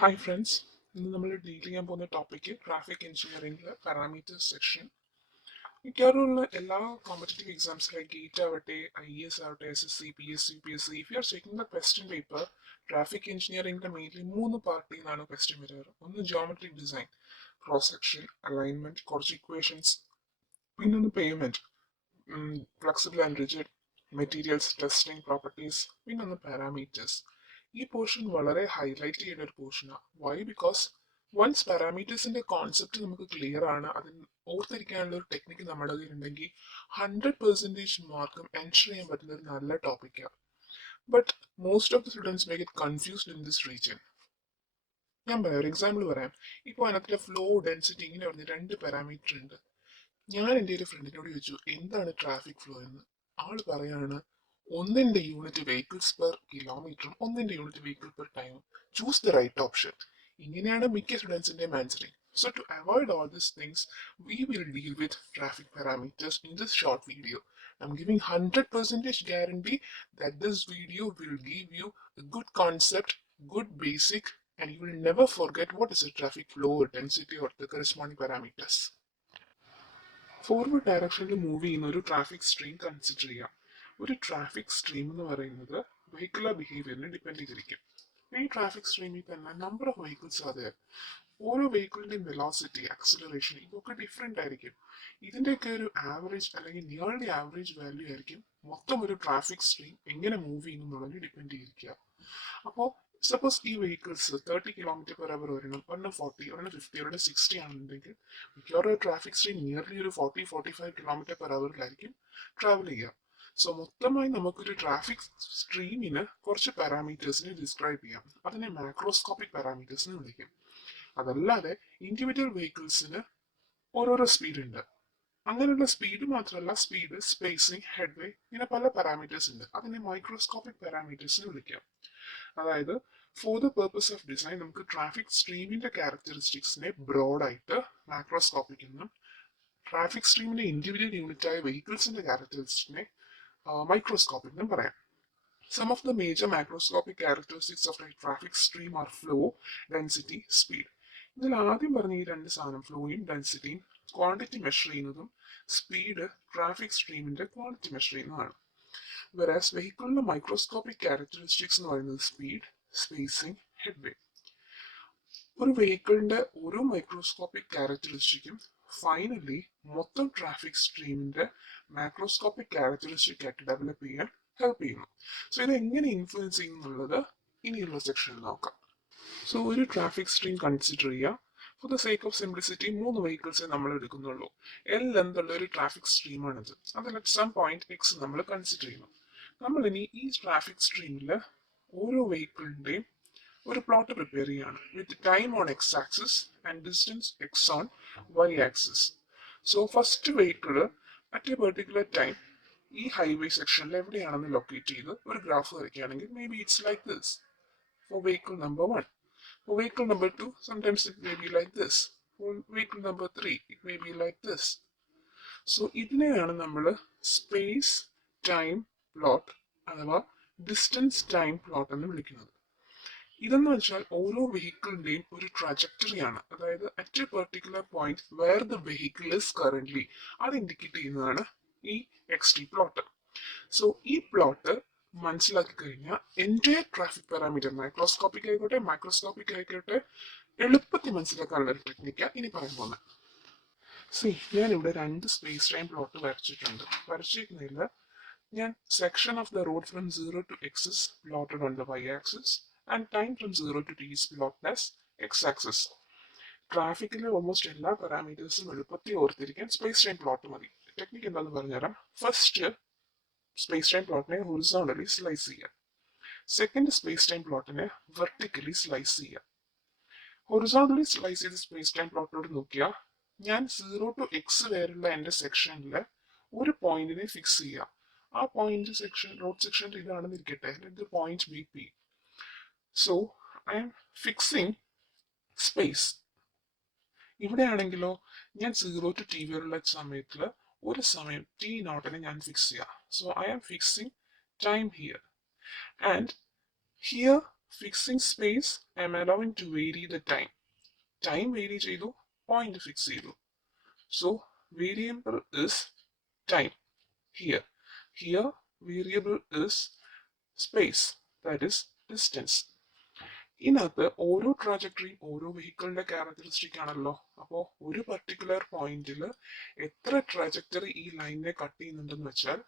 Hi friends, ഇന്ന് നമ്മൾ deal ചെയ്യാൻ പോകുന്ന ടോപ്പിക് ട്രാഫിക് എഞ്ചിനീയറിംഗിലെ പാരാമീറ്റേഴ്സ് സെക്ഷൻ. മിക്കവാറുമുള്ള എല്ലാ കോമ്പറ്റേറ്റീവ് എക്സാംസ് ലൈക്ക് ഗേറ്റ് ആവട്ടെ, IES ആവട്ടെ, SSC, PSC, UPSC, if you are checking the question paper, traffic എഞ്ചിനീയറിംഗിന്റെ മെയിൻലി 3 പാർട്ടിയിലാണ് ക്വസ്റ്റ്യൻ വരാറ്. ഒന്ന് geometric design, cross section, alignment, കുറച്ച് ഇക്വേഷൻസ്, പിന്നെ ഒന്ന് payment, flexible and rigid, materials, testing, properties, പിന്നെ ഒന്ന് പാരാമീറ്റേഴ്സ്. ഈ പോർഷൻ വളരെ ഹൈലൈറ്റ് ചെയ്യുന്ന ഒരു പോർഷനാണ്. വൈ? ബിക്കോസ് വൺസ് പാരാമീറ്റേഴ്സിന്റെ കോൺസെപ്റ്റ് നമുക്ക് ക്ലിയർ ആണ്, അതിന് ഓർത്തിരിക്കാനുള്ള ഒരു ടെക്നിക്ക് നമ്മുടെ കയ്യിലുണ്ടെങ്കിൽ 100% മാർക്കും എൻഷർ ചെയ്യാൻ പറ്റുന്ന ഒരു നല്ല ടോപ്പിക്കാണ്. But most of the students may get confused in this region. ഞാൻ പറയാം, ഒരു എക്സാമ്പിൾ പറയാം. ഇപ്പോൾ അതിനകത്തിലെ ഫ്ലോ, ഡെൻസിറ്റി ഇങ്ങനെ പറഞ്ഞ 2 പാരാമീറ്റർ ഉണ്ട്. ഞാൻ എൻ്റെ ഒരു ഫ്രണ്ടിനോട് ചോദിച്ചു എന്താണ് ട്രാഫിക് ഫ്ലോ എന്ന്. ആള് പറയാണ് ഒന്നിന്റെ യൂണിറ്റ് വെഹിക്കിൾസ് പെർ കിലോമീറ്ററും ഒന്നിന്റെ യൂണിറ്റ് വെഹിക്കിൾ പെർ ടൈമും. Choose the right option. ഇങ്ങനെയാണ് മിക്ക സ്റ്റുഡൻസിന്റെയും answering. So to avoid all these things, we will deal with traffic parameters in this short video. I'm giving 100% guarantee that this video will give you a good concept, good basic, and you will never forget what is a traffic flow or density or the corresponding parameters. Forward ഡയറക്ഷനിൽ move ചെയ്യുന്ന ഒരു traffic stream consider ചെയ്യാം. ഒരു traffic stream എന്ന് പറയുന്നത് vehicular ബിഹേവിയറിനെ depend ചെയ്തിരിക്കും. ഈ traffic സ്ട്രീമിൽ തന്നെ നമ്പർ ഓഫ് വെഹിക്കിൾസ് അതെ, ഓരോ വെഹിക്കിളിന്റെയും വെലോസിറ്റി, ആക്സിലറേഷൻ ഇതൊക്കെ ഡിഫറെന്റ് ആയിരിക്കും. ഇതിന്റെയൊക്കെ ഒരു ആവറേജ് അല്ലെങ്കിൽ നിയർലി ആവറേജ് വാല്യൂ ആയിരിക്കും മൊത്തം ഒരു ട്രാഫിക് സ്ട്രീം എങ്ങനെ മൂവ് ചെയ്യുന്നു എന്നുള്ളതിന് ഡിപ്പെൻഡ് ചെയ്തിരിക്കുക. അപ്പോൾ സപ്പോസ് ഈ വെഹിക്കിൾസ് 30 km/h വരണം, ഒരെണ്ണം 40, ഒരെണ്ണം 50, ഒരെണ്ണം 60 ആണെന്നുണ്ടെങ്കിൽ മിക്കവാറും ട്രാഫിക് സ്ട്രീം നിയർലി ഒരു 40-45 km/h ട്രാവൽ ചെയ്യുക. സോ മൊത്തമായി നമുക്കൊരു ട്രാഫിക് സ്ട്രീമിന് കുറച്ച് പാരാമീറ്റേഴ്സിനെ ഡിസ്ക്രൈബ് ചെയ്യാം. അതിനെ മാക്രോസ്കോപ്പിക് പാരാമീറ്റേഴ്സ് എന്ന് വിളിക്കും. അതല്ലാതെ ഇൻഡിവിജ്വൽ വെഹിക്കിൾസിന് ഓരോരോ സ്പീഡ് ഉണ്ട്. അങ്ങനെയുള്ള സ്പീഡ് മാത്രമല്ല, സ്പീഡ്, സ്പേസിംഗ്, ഹെഡ്വേ, ഇങ്ങനെ പല പാരാമീറ്റേഴ്സ് ഉണ്ട്. അതിനെ മൈക്രോസ്കോപ്പിക് പാരാമീറ്റേഴ്സ് എന്ന് വിളിക്കാം. അതായത് for the purpose of design നമുക്ക് ട്രാഫിക് സ്ട്രീമിന്റെ ക്യാരക്ടറിസ്റ്റിക്സിനെ ബ്രോഡായിട്ട് മാക്രോസ്കോപ്പിക് എന്നും ട്രാഫിക് സ്ട്രീമിന്റെ ഇൻഡിവിജ്വൽ യൂണിറ്റ് ആയ വെഹിക്കിൾസിന്റെ ക്യാരക്ടറിസ്റ്റിക്സിനെ മൈക്രോസ്കോപ്പിക് എന്നും പറയാം. Some of the major macroscopic characteristics of a traffic stream are flow, density, speed. ഇതിൽ ആദ്യം പറഞ്ഞ ഈ 2 സാധനം, ഫ്ലോയും ഡെൻസിറ്റിയും, ക്വാണ്ടിറ്റി മെഷർ ചെയ്യുന്നതും സ്പീഡ് ട്രാഫിക് സ്ട്രീമിന്റെ ക്വാണ്ടിറ്റി മെഷർ ചെയ്യുന്നതാണ്. വെറാസ് വെഹിക്കിളിന്റെ മൈക്രോസ്കോപ്പിക് ക്യാരക്ടറിസ്റ്റിക്സ് എന്ന് പറയുന്നത് സ്പീഡ്, സ്പേസിംഗ്, ഹെഡ്വേ. ഒരു വെഹിക്കിളിന്റെ ഓരോ മൈക്രോസ്കോപ്പിക് ക്യാരക്ടറിസ്റ്റിക്കും ഫൈനലി മൊത്തം ട്രാഫിക് സ്ട്രീമിന്റെ മാക്രോസ്കോപ്പിക് ക്യാരക്ടറിസ്റ്റിക് ആയിട്ട് ഡെവലപ്പ് ചെയ്യാൻ ഹെൽപ്പ് ചെയ്യുന്നു. സോ ഇത് എങ്ങനെ ഇൻഫ്ലുവൻസ് ചെയ്യുന്നുള്ളത് ഇനിയുള്ള സെക്ഷനിൽ നോക്കാം. സോ ഒരു ട്രാഫിക് സ്ട്രീം കൺസിഡർ ചെയ്യുക. For the sake of simplicity 3 വെഹിക്കിൾസേ നമ്മൾ എടുക്കുന്നുള്ളൂ. L എന്നുള്ള ഒരു ട്രാഫിക് സ്ട്രീമാണിത്. അതിൽ അറ്റ് സം പോയിന്റ് X നമ്മൾ കൺസിഡർ ചെയ്യുന്നു. നമ്മൾ ഇനി ഈ ട്രാഫിക് സ്ട്രീമിൽ ഓരോ വെഹിക്കിളിന്റെയും ഒരു പ്ലോട്ട് പ്രിപ്പയർ ചെയ്യാണ് with time on X axis and distance X on Y axis. So first vehicle at a particular time ഈ ഹൈവേ സെക്ഷനിൽ എവിടെയാണെന്ന് ലൊക്കേറ്റ് ചെയ്ത് ഒരു ഗ്രാഫ് വരയ്ക്കുകയാണെങ്കിൽ may be it's like this four vehicle number 1. For vehicle number 2, sometimes it may be like this. For vehicle number 3, it may be like this. So ഇതിനെയാണ് നമ്മൾ space time plot അഥവാ distance time plot എന്ന് വിളിക്കുന്നത്. ഇതെന്ന് വെച്ചാൽ ഓരോ വെഹിക്കിളിന്റെയും ഒരു ട്രാജക്ടറിയാണ്. അതായത് at a particular point where the vehicle is currently അത് ഇൻഡിക്കേറ്റ് ചെയ്യുന്നതാണ് ഈ XT പ്ലോട്ട്. സോ ഈ പ്ലോട്ട് മനസ്സിലാക്കി കഴിഞ്ഞാൽ എൻറ്റയർ ട്രാഫിക് പാരാമീറ്റർ മൈക്രോസ്കോപ്പിക് ആയിക്കോട്ടെ മൈക്രോസ്കോപ്പിക് ആയിക്കോട്ടെ എളുപ്പത്തിൽ മനസ്സിലാക്കാനുള്ള ഒരു ടെക്നിക്കാണ് ഇനി പറയാൻ പോകുന്നത്. ഞാനിവിടെ 2 സ്പേസ് ടൈം പ്ലോട്ട് വരച്ചിട്ടുണ്ട്. വരച്ചിരിക്കുന്നതിൽ ഞാൻ section of the road from 0 to X is plotted on the Y axis and time from 0 to T is plotted as X axis. ട്രാഫിക്കിലെ ഓൾമോസ്റ്റ് എല്ലാ പാരാമീറ്റേഴ്സും എളുപ്പത്തിൽ ഓർത്തിരിക്കാൻ സ്പേസ് ടൈം പ്ലോട്ട് മതി. ടെക്നിക്ക് എന്താണെന്ന് പറഞ്ഞുതരാം. ഫസ്റ്റ് സ്പേസ് ടൈം പ്ലോട്ടിനെ horizontally slice ചെയ്യുക. സെക്കൻഡ് സ്പേസ് ടൈം പ്ലോട്ടിനെ വെർട്ടിക്കലി സ്ലൈസ് ചെയ്യുക. ഹൊറിസോണ്ടലി സ്ലൈസ് ചെയ്ത് സ്പേസ് ടൈം പ്ലോട്ടിനോട് നോക്കിയാൽ ഞാൻ 0 to X വരെയുള്ള എൻ്റെ സെക്ഷനിൽ ഒരു പോയിന്റിനെ ഫിക്സ് ചെയ്യുക. ആ പോയിന്റ് സെക്ഷൻ റോഡ് സെക്ഷനിൽ ഇതാണെന്ന് ഇരിക്കട്ടെ, ഇത് point BP. So I am fixing space. ഇവിടെയാണെങ്കിലോ ഞാൻ 0 to T വരെയുള്ള സമയത്തിൽ ഒരു സമയം T0 ഞാൻ ഫിക്സ് ചെയ്യുക. So I am fixing time here. And here fixing space, I'm allowing to vary the time. Time vary ചെയ്തു, point fix ചെയ്തു. So variable is time here. Here variable is space, that is distance. ഇതിനകത്ത് ഓരോ ട്രാജക്ടറിയും ഓരോ വെഹിക്കിളിന്റെ characteristic ആണല്ലോ. അപ്പോൾ ഒരു particular പോയിന്റിൽ എത്ര ട്രാജക്ടറി ഈ ലൈനിനെ കട്ട് ചെയ്യുന്നുണ്ടെന്ന് വെച്ചാൽ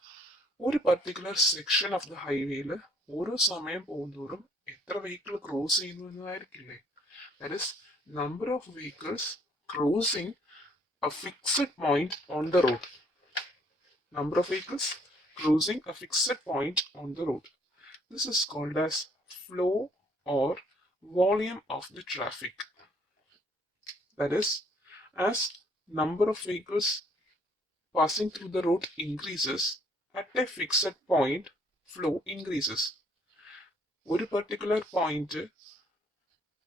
ഒരു പർട്ടിക്കുലർ സെക്ഷൻ ഓഫ് ദ ഹൈവേയിൽ ഓരോ സമയം പോകുന്തോറും എത്ര വെഹിക്കിൾ ക്രോസ് ചെയ്യുന്നു എന്നതായിരിക്കില്ലേ. That is number of vehicles crossing a fixed point on the road. Number of vehicles cruising a fixed point on the road. This is called as flow or volume of the traffic. That is, as number of vehicles passing through the road increases, at a fixed point, flow increases. ഒരു particular point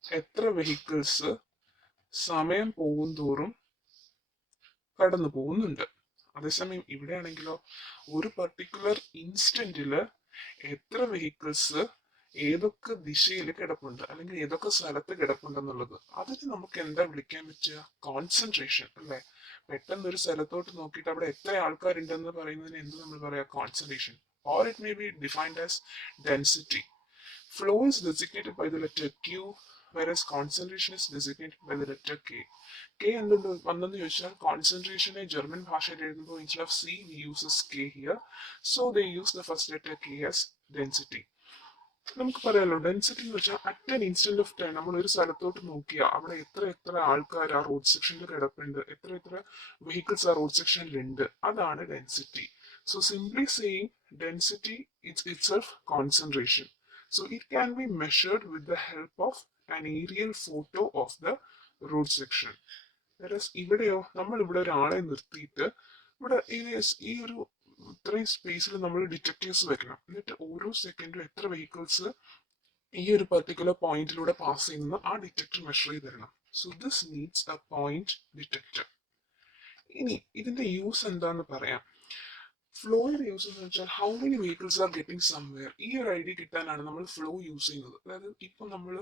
എത്ര vehicles സമയം പോകുന്തോറും കടന്നു പോകുന്നുണ്ട്. അതേസമയം ഇവിടെയാണെങ്കിലോ ഒരു particular ഇൻസ്റ്റന്റില് എത്ര vehicles ഏതൊക്കെ ദിശയിൽ കിടപ്പുണ്ട് അല്ലെങ്കിൽ ഏതൊക്കെ സ്ഥലത്ത് കിടപ്പുണ്ടെന്നുള്ളത് അതിന് നമുക്ക് എന്താ വിളിക്കാൻ പറ്റുക? കോൺസെൻട്രേഷൻ അല്ലെ. പെട്ടെന്ന് ഒരു സ്ഥലത്തോട്ട് നോക്കിയിട്ട് അവിടെ എത്ര ആൾക്കാരുണ്ടെന്ന് പറയുന്നതിന് എന്ത് നമ്മൾ പറയാ? Concentration. Or it may be defined as density. Flow is designated by the letter Q, whereas concentration is designated by the letter K. K എന്തെന്ന് ചോദിച്ചാൽ കോൺസെൻട്രേഷനെ ജർമ്മൻ ഭാഷയിൽ എഴുതുമ്പോൾ instead of C we uses K here, so they use the first letter K as density. നമുക്ക് പറയാലോ density എന്ന് വെച്ചാൽ at an instant of time നമ്മൾ ഒരു സ്ഥലത്തോട്ട് നോക്കിയാൽ അവിടെ എത്ര ആൾക്കാർ ആ റോഡ് സെക്ഷനിൽ കിടപ്പുണ്ട്, എത്ര വെഹിക്കിൾസ് ആ റോഡ് സെക്ഷനിൽ ഉണ്ട്, അതാണ് density. So simply saying density it's itself concentration. So it can be measured with the help of an aerial photo of the road section. Whereas ഇവിടെയോ നമ്മൾ ഇവിടെ ഒരാളെ നിർത്തിയിട്ട് ഇവിടെ ഈ ഒരു ഇത്രയും സ്പേസിൽ നമ്മൾ ഡിറ്റക്ടേഴ്സ് വെക്കണം. എന്നിട്ട് ഓരോ സെക്കൻഡും എത്ര വെഹിക്കിൾസ് ഈ ഒരു പർട്ടിക്കുലർ പോയിന്റിലൂടെ പാസ് ചെയ്യുന്ന ആ ഡിറ്റക്ടർ മെഷർ ചെയ്ത് തരണം. So this needs A point detector. ഇനി ഇതിന്റെ യൂസ് എന്താന്ന് പറയാം. ഫ്ലോയുടെ യൂസ് എന്ന് വെച്ചാൽ how many vehicles are getting somewhere. ഈ ഒരു ഐഡിയ കിട്ടാനാണ് നമ്മൾ ഫ്ലോ യൂസ് ചെയ്യുന്നത്. അതായത് ഇപ്പൊ നമ്മൾ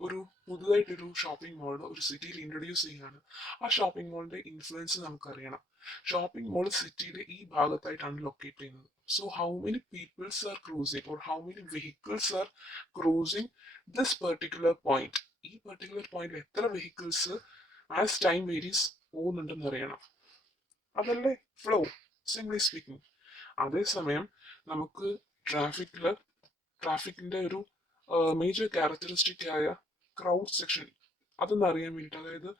ഒരു പുതുതായിട്ടൊരു ഷോപ്പിംഗ് മോൾ ഒരു സിറ്റിയിൽ ഇൻട്രൊഡ്യൂസ് ചെയ്യുകയാണ്. ആ ഷോപ്പിംഗ് മോളിന്റെ ഇൻഫ്ലുവൻസ് നമുക്കറിയണം. ഷോപ്പിംഗ് മോൾ സിറ്റിയുടെ ഈ ഭാഗത്തായിട്ടാണ് ലൊക്കേറ്റ് ചെയ്യുന്നത്. So how many people's R cruising or how many vehicles R cruising this particular point. ഈ പെർട്ടിക്കുലർ പോയിന്റിൽ എത്ര വെഹിക്കിൾസ് ആസ് ടൈം വേരീസ് പോകുന്നുണ്ടെന്ന് അറിയണം. അതല്ലേ ഫ്ലോ, സിംപ്ലി സ്പീക്കിംഗ്. അതേസമയം നമുക്ക് ട്രാഫിക്കിന്റെ ഒരു മേജർ ക്യാരക്ടറിസ്റ്റിക് ആയ ക്രൗഡ് സെക്ഷൻ അതൊന്നും അറിയാൻ വേണ്ടിയിട്ട്, അതായത്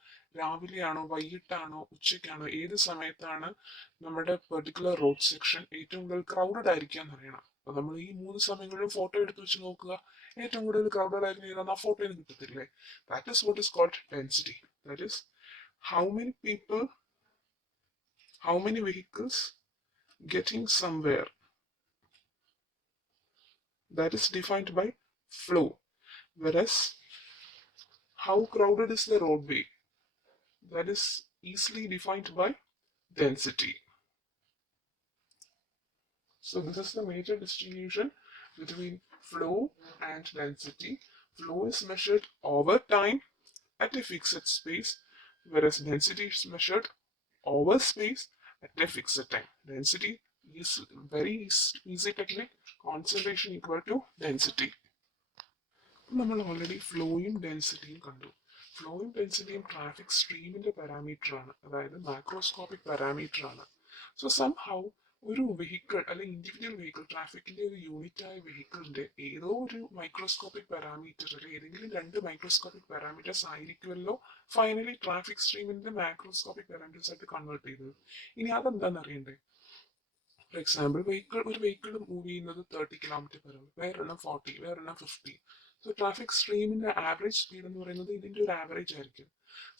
രാവിലെയാണോ വൈകിട്ടാണോ ഉച്ചയ്ക്കാണോ ഏത് സമയത്താണ് നമ്മുടെ പെർട്ടിക്കുലർ റോഡ് സെക്ഷൻ ഏറ്റവും കൂടുതൽ ക്രൗഡഡ് ആയിരിക്കുക എന്നറിയണം. അപ്പൊ നമ്മൾ ഈ 3 സമയങ്ങളിലും ഫോട്ടോ എടുത്ത് വെച്ച് നോക്കുക, ഏറ്റവും കൂടുതൽ ക്രൗഡഡ് ആയിരിക്കും ഏതാണ്, ആ ഫോട്ടോയിൽ കിട്ടത്തില്ലേ. That is what is called density. That is how many people, how many vehicles getting somewhere. That is defined by flow. Whereas how crowded is the roadway, that is easily defined by density. So this is the major distinction between flow and density. Flow is measured over time at a fixed space, whereas density is measured over space at a fixed time. Density is very easy technique. Concentration equal to density. നമ്മൾ already ഫ്ലോയും ഡെൻസിറ്റിയും കണ്ടു. ഫ്ലോയും ഡെൻസിറ്റിയും traffic സ്ട്രീമിന്റെ parameter ആണ്, അതായത് macroscopic parameter ആണ്. So some how ഒരു vehicle അല്ലെങ്കിൽ individual vehicle, ട്രാഫിക്കിന്റെ ഒരു unit ആയ വെഹിക്കിളിന്റെ ഏതോ ഒരു മൈക്രോസ്കോപ്പിക് പാരാമീറ്റർ അല്ലെങ്കിൽ ഏതെങ്കിലും 2 മൈക്രോസ്കോപ്പിക് പാരാമീറ്റേഴ്സ് ആയിരിക്കുമല്ലോ ഫൈനലി ട്രാഫിക് സ്ട്രീമിന്റെ മാക്രോസ്കോപ്പിക് പാരാമീറ്റേഴ്സ് ആയിട്ട് കൺവേർട്ട് ചെയ്തത്. ഇനി അതെന്താണെന്ന് അറിയണ്ടേ? ഫോർ എക്സാമ്പിൾ ഒരു വെഹിക്കിൾ മൂവ് ചെയ്യുന്നത് 30 km/h, വേറെണ്ണം 40, വേറെണ്ണം 50. സോ ട്രാഫിക് സ്ട്രീമിന്റെ ആവറേജ് സ്പീഡ് എന്ന് പറയുന്നത് ഇതിന്റെ ഒരു ആവറേജ് ആയിരിക്കും.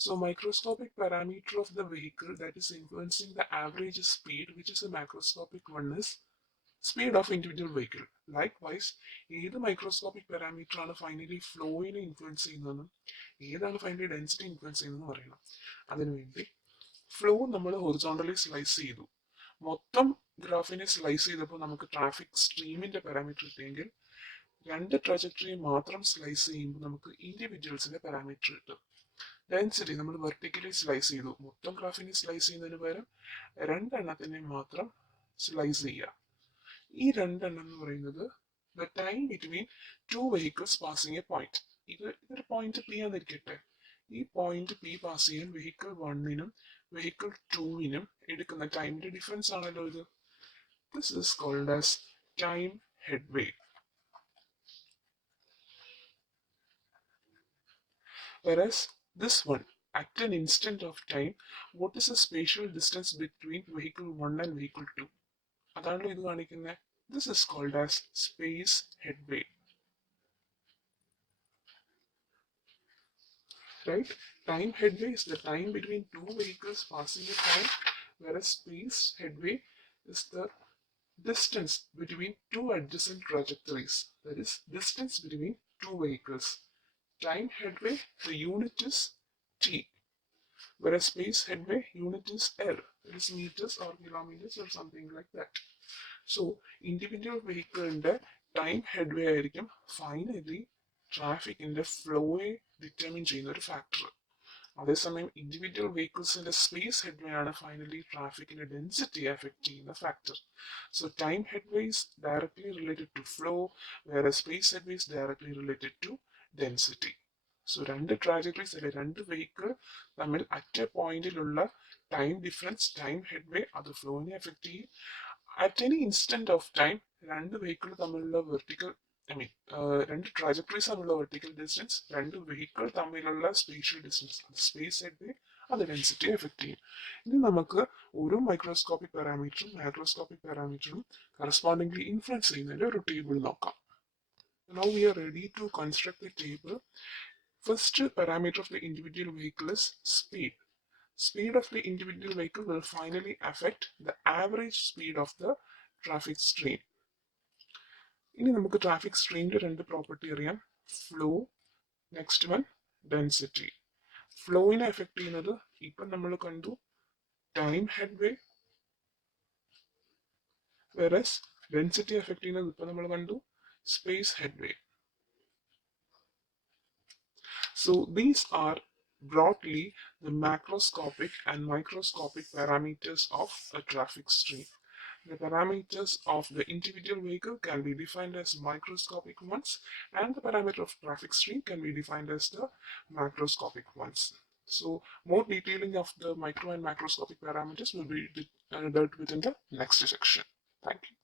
So microscopic parameter of the vehicle that is influencing the average speed, which is a macroscopic one, is speed of individual vehicle. Likewise, ഏത് microscopic parameter ആണ് ഫൈനലി ഫ്ലോയിനെ ഇൻഫ്ലുവൻസ് ചെയ്യുന്നതെന്നും ഏതാണ് ഫൈനലി ഡെൻസിറ്റി ഇൻഫ്ലുവൻസ് ചെയ്യുന്നതെന്ന് പറയണം. അതിനുവേണ്ടി flow നമ്മൾ horizontally slice ചെയ്തു. മൊത്തം ഗ്രാഫിനെ സ്ലൈസ് ചെയ്തപ്പോൾ നമുക്ക് ട്രാഫിക് സ്ട്രീമിന്റെ പാരാമീറ്റർ കിട്ടിയെങ്കിൽ രണ്ട് ട്രജക്ടറി മാത്രം സ്ലൈസ് ചെയ്യുമ്പോൾ നമുക്ക് ഇൻഡിവിജ്വൽസിന്റെ പാരാമീറ്റർ കിട്ടും. ഡെൻസിറ്റി നമ്മൾ വെർട്ടിക്കലി സ്ലൈസ് ചെയ്തു, മൊത്തം ഗ്രാഫിനെ സ്ലൈസ് ചെയ്യുന്നതിന് പകരം രണ്ടെണ്ണത്തിനെ മാത്രം സ്ലൈസ് ചെയ്യുക. ഈ രണ്ടെണ്ണം എന്ന് പറയുന്നത് the time between two vehicles passing a point. ഇതൊരു പോയിന്റ് പി ആണെന്നിരിക്കട്ടെ. ഈ പോയിന്റ് പി പാസ് ചെയ്യാൻ വെഹിക്കിൾ 1നും വെഹിക്കിൾ 2നും എടുക്കുന്ന ടൈമിന്റെ ഡിഫറൻസ് ആണല്ലോ ഇത്. This is called as time headway. Whereas this one, at an instant of time, what is the spatial distance between vehicle 1 and vehicle 2? അതാണല്ലോ ഇത് കാണിക്കുന്നത്. This is called as space headway. Right? Time headway is the time between two vehicles passing a point, whereas space headway is the distance between two adjacent trajectories. That is, distance between two vehicles. Time headway, the unit is t, whereas space headway unit is l. It is meters or kilometers or something like that. So individual vehicle time headway ആയിരിക്കും finally ട്രാഫിക്കിന്റെ ഫ്ലോയെ determine ചെയ്യുന്ന ഒരു factor. അതേസമയം individual വെഹിക്കിൾസിന്റെ space headway ആണ് finally ട്രാഫിക്കിന്റെ density effect ചെയ്യുന്ന factor. So time headway is directly related to flow, വേറെ space headway is directly related to density. So രണ്ട് ട്രാജക്ടറീസ് അല്ലെ, രണ്ട് വെഹിക്കിൾ തമ്മിൽ അറ്റ് എ പോയിന്റിലുള്ള ടൈം ഡിഫറൻസ്, ടൈം ഹെഡ്വേ, അത് ഫ്ലോനെ എഫക്ട് ചെയ്യും. At any instant of time രണ്ട് വെഹിക്കിൾ തമ്മിലുള്ള വെർട്ടിക്കൽ രണ്ട് ട്രാജക്ടറീസ് തമ്മിലുള്ള വെർട്ടിക്കൽ ഡിസ്റ്റൻസ്, രണ്ട് വെഹിക്കിൾ തമ്മിലുള്ള സ്പേഷ്യൽ ഡിസ്റ്റൻസ്, അത് സ്പേസ് ഹെഡ്വേ, അത് ഡെൻസിറ്റി എഫക്ട് ചെയ്യും. ഇനി നമുക്ക് ഓരോ മൈക്രോസ്കോപ്പിക് പാരാമീറ്ററും മാക്രോസ്കോപ്പിക് പാരാമീറ്ററും കറസ്പോണ്ടിംഗ്ലി ഇൻഫ്ലുവൻസ് ചെയ്യുന്നതിന്റെ ഒരു ടേബിൾ നോക്കാം. Now we are ready to construct the table. First parameter of the individual vehicle is speed. Speed of the individual vehicle will finally affect the average speed of the traffic stream. ഇനി നമുക്ക് traffic സ്ട്രീമിന്റെ രണ്ട് property അറിയാം. Flow, next one density. ഫ്ലോയിനെ effect ചെയ്യുന്നത് ഇപ്പം നമ്മൾ കണ്ടു time headway, whereas density effect ചെയ്യുന്നത് ഇപ്പം നമ്മൾ കണ്ടു space headway. So these are broadly the macroscopic and microscopic parameters of a traffic stream. The parameters of the individual vehicle can be defined as microscopic ones, and the parameter of traffic stream can be defined as the macroscopic ones. So more detailing of the micro and macroscopic parameters will be dealt with in the next section. Thank you.